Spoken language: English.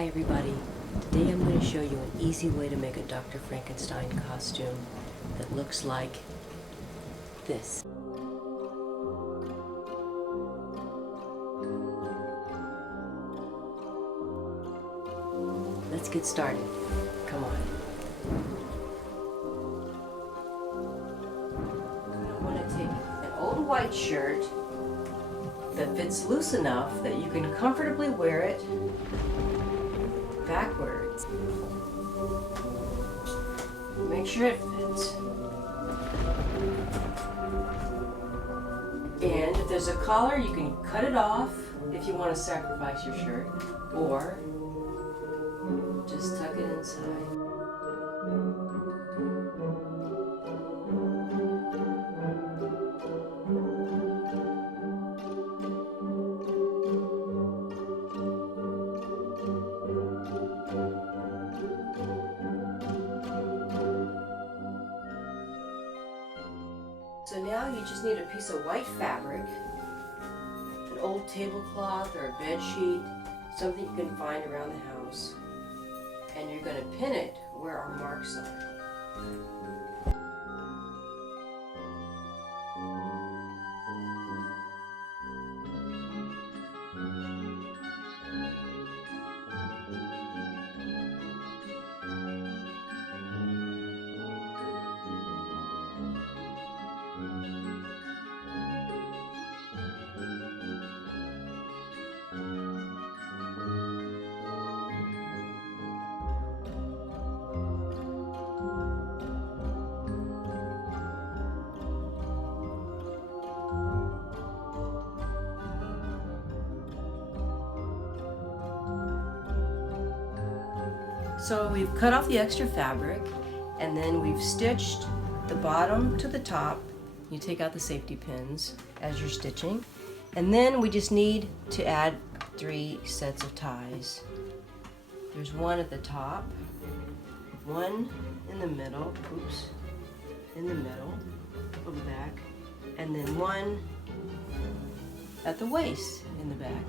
Hi everybody, today I'm going to show you an easy way to make a Doctor Frankenstein costume that looks like this. Let's get started. Come on. I want to take an old white shirt that fits loose enough that you can comfortably wear it backwards. Make sure it fits. And if there's a collar, you can cut it off if you want to sacrifice your shirt, or just tuck it inside. So now you just need a piece of white fabric, an old tablecloth or a bed sheet, something you can find around the house, and you're going to pin it where our marks are. So we've cut off the extra fabric, and then we've stitched the bottom to the top. You take out the safety pins as you're stitching, and then we just need to add 3 sets of ties. There's one at the top, one in the middle, in the middle of the back, and then one at the waist in the back.